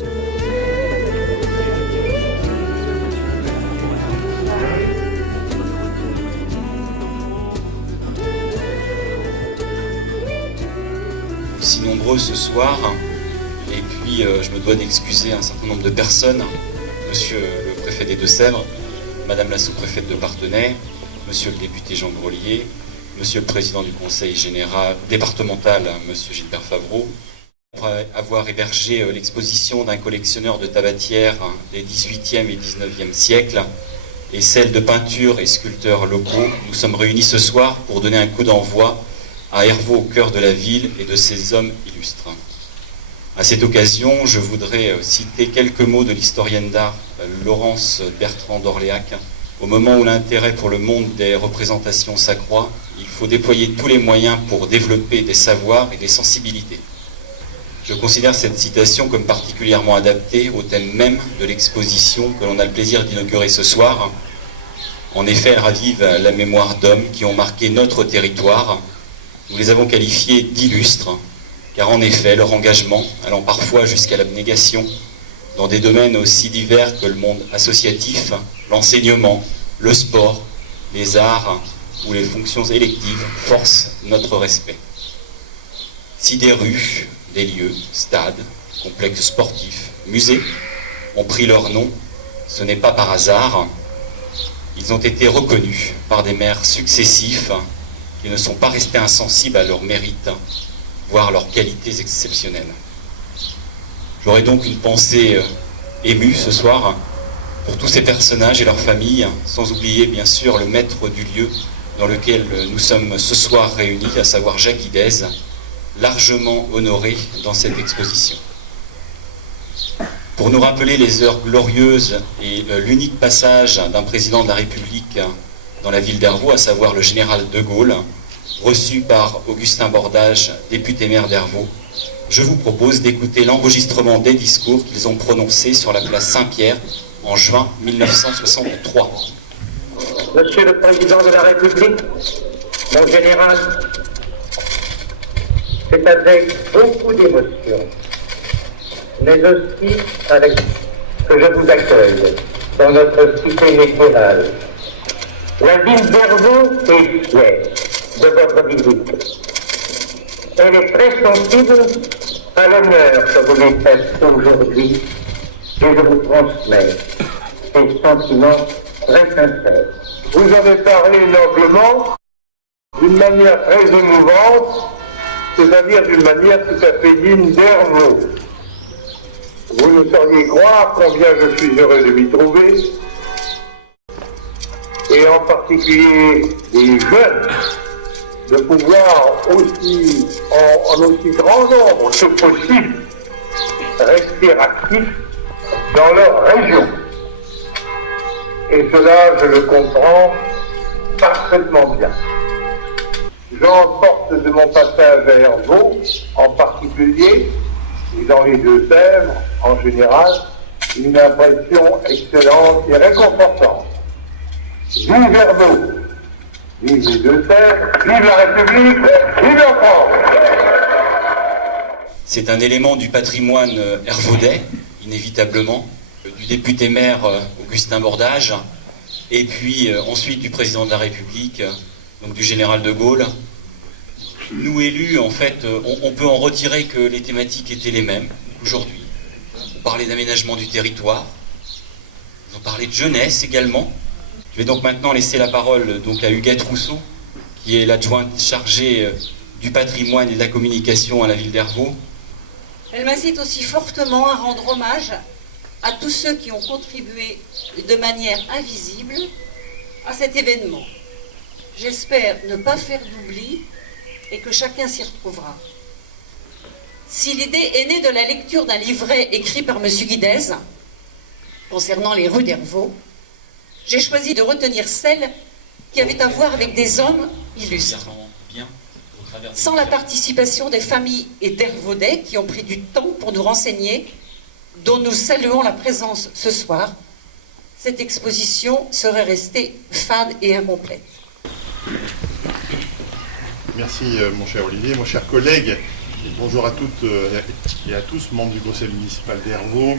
Si nombreux ce soir, et puis je me dois d'excuser un certain nombre de personnes, monsieur le préfet des Deux-Sèvres, madame la sous-préfète de Parthenay, monsieur le député Jean Grelier, monsieur le président du conseil général départemental, monsieur Gilbert Favreau. Après avoir hébergé l'exposition d'un collectionneur de tabatières des 18e et 19e siècles et celle de peintures et sculpteurs locaux, nous sommes réunis ce soir pour donner un coup d'envoi à Hervaux au cœur de la ville et de ses hommes illustres. À cette occasion, je voudrais citer quelques mots de l'historienne d'art Laurence Bertrand d'Orléac. Au moment où l'intérêt pour le monde des représentations s'accroît, il faut déployer tous les moyens pour développer des savoirs et des sensibilités. Je considère cette citation comme particulièrement adaptée au thème même de l'exposition que l'on a le plaisir d'inaugurer ce soir. En effet, elle ravive la mémoire d'hommes qui ont marqué notre territoire. Nous les avons qualifiés d'illustres, car en effet, leur engagement, allant parfois jusqu'à l'abnégation, dans des domaines aussi divers que le monde associatif, l'enseignement, le sport, les arts ou les fonctions électives, forcent notre respect. Si des rues, des lieux, stades, complexes sportifs, musées ont pris leur nom, ce n'est pas par hasard. Ils ont été reconnus par des maires successifs qui ne sont pas restés insensibles à leurs mérites, voire leurs qualités exceptionnelles. J'aurais donc une pensée émue ce soir pour tous ces personnages et leurs familles, sans oublier bien sûr le maître du lieu dans lequel nous sommes ce soir réunis, à savoir Jacques Guidez, largement honoré dans cette exposition. Pour nous rappeler les heures glorieuses et l'unique passage d'un président de la République dans la ville d'Hervaux, à savoir le général de Gaulle, reçu par Augustin Bordage, député maire d'Hervaux, je vous propose d'écouter l'enregistrement des discours qu'ils ont prononcés sur la place Saint-Pierre en juin 1963. Monsieur le Président de la République, mon général, c'est avec beaucoup d'émotion, mais aussi avec que je vous accueille dans notre cité médiévale. La ville d'Hervaux est fière de votre visite. Elle est très sensible à l'honneur que vous lui faites aujourd'hui et je vous transmets ces sentiments très sincères. Vous avez parlé noblement, d'une manière très émouvante, c'est-à-dire d'une manière tout à fait digne d'Hervaux. Vous ne sauriez croire combien je suis heureux de m'y trouver, et en particulier des jeunes, de pouvoir aussi, en aussi grand nombre que possible, rester actifs dans leur région. Et cela, je le comprends parfaitement bien. J'emporte de mon passage à Hervaux, en particulier, et dans les Deux-Sèvres, en général, une impression excellente et réconfortante. Vive Hervaux, vive les Deux-Sèvres, vive la République, vive la France. C'est un élément du patrimoine hervaudais, inévitablement, du député maire Augustin Bordage, et puis ensuite du président de la République, donc du général de Gaulle. Nous élus, en fait, on peut en retirer que les thématiques étaient les mêmes aujourd'hui. On parlait d'aménagement du territoire, on parlait de jeunesse également. Je vais donc maintenant laisser la parole donc à Huguette Rousseau, qui est l'adjointe chargée du patrimoine et de la communication à la ville d'Hervaux. Elle m'incite aussi fortement à rendre hommage à tous ceux qui ont contribué de manière invisible à cet événement. J'espère ne pas faire d'oubli et que chacun s'y retrouvera. Si l'idée est née de la lecture d'un livret écrit par M. Guidez concernant les rues d'Hervaux, j'ai choisi de retenir celles qui avaient à voir avec des hommes illustres. Sans la participation des familles et d'Hervaudais qui ont pris du temps pour nous renseigner, dont nous saluons la présence ce soir, cette exposition serait restée fade et incomplète. Merci mon cher Olivier, mon cher collègue. Bonjour à toutes et à tous, membres du conseil municipal d'Hervaux,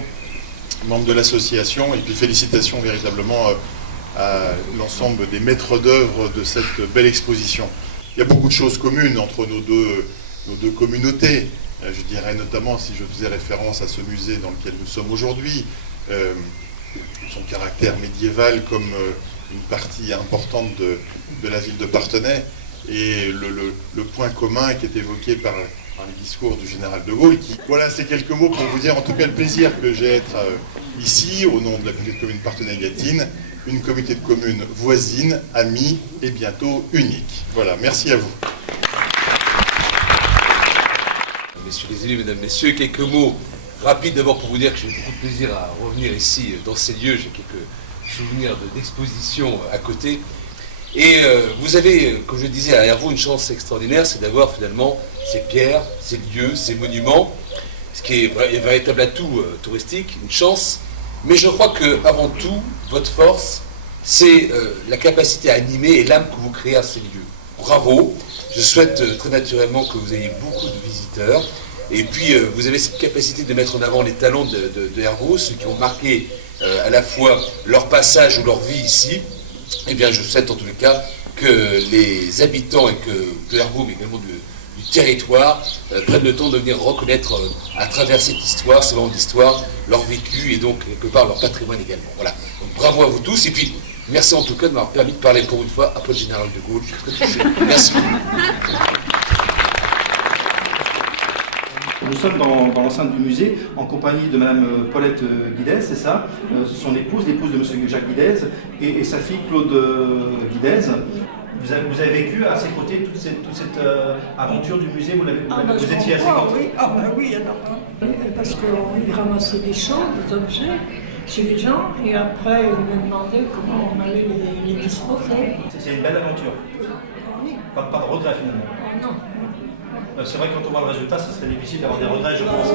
membres de l'association, et puis félicitations véritablement à l'ensemble des maîtres d'œuvre de cette belle exposition. Il y a beaucoup de choses communes entre nos deux communautés. Je dirais notamment, si je faisais référence à ce musée dans lequel nous sommes aujourd'hui, son caractère médiéval comme une partie importante de la ville de Parthenay, et le point commun qui est évoqué par les discours du général de Gaulle. Voilà, c'est quelques mots pour vous dire en tout cas le plaisir que j'ai d'être ici, au nom de la communauté de communes Parthenay-Gâtine, une communauté de communes voisine, amie et bientôt unique. Voilà, merci à vous. Messieurs les élus, mesdames, messieurs, quelques mots rapides d'abord pour vous dire que j'ai beaucoup de plaisir à revenir ici dans ces lieux. J'ai quelques souvenirs d'exposition à côté. Et vous avez, comme je disais à Hervaux, une chance extraordinaire, c'est d'avoir finalement ces pierres, ces lieux, ces monuments, ce qui est un véritable atout touristique, une chance. Mais je crois qu'avant tout, votre force, c'est la capacité à animer et l'âme que vous créez à ces lieux. Bravo, je souhaite très naturellement que vous ayez beaucoup de visiteurs. Et puis, vous avez cette capacité de mettre en avant les talents de Hervaux, ceux qui ont marqué à la fois leur passage ou leur vie ici. Eh bien, je souhaite en tous les cas que les habitants et de Hervaux, mais également du territoire, prennent le temps de venir reconnaître à travers cette histoire, ce moment d'histoire, leur vécu et donc quelque part leur patrimoine également. Voilà. Donc, bravo à vous tous et puis merci en tout cas de m'avoir permis de parler pour une fois après le général de Gaulle. Je suis très touché. Merci. Nous sommes dans l'enceinte du musée en compagnie de Madame Paulette Guidez, c'est ça, son épouse, l'épouse de Monsieur Jacques Guidez et sa fille Claude Guidez. Vous avez vécu à ses côtés toute cette aventure du musée, vous étiez à ses côtés? Oui, alors, parce qu'il ramassait des choses, des objets chez les gens et après il me demandait comment on allait les disposer. C'est une belle aventure. Oui. Pas de regret finalement. Non. C'est vrai que quand on voit le résultat, ça serait difficile d'avoir des regrets, je pense.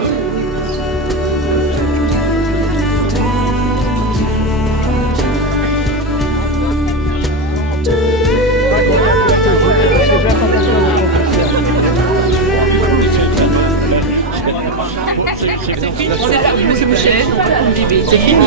C'est fini, c'est fini.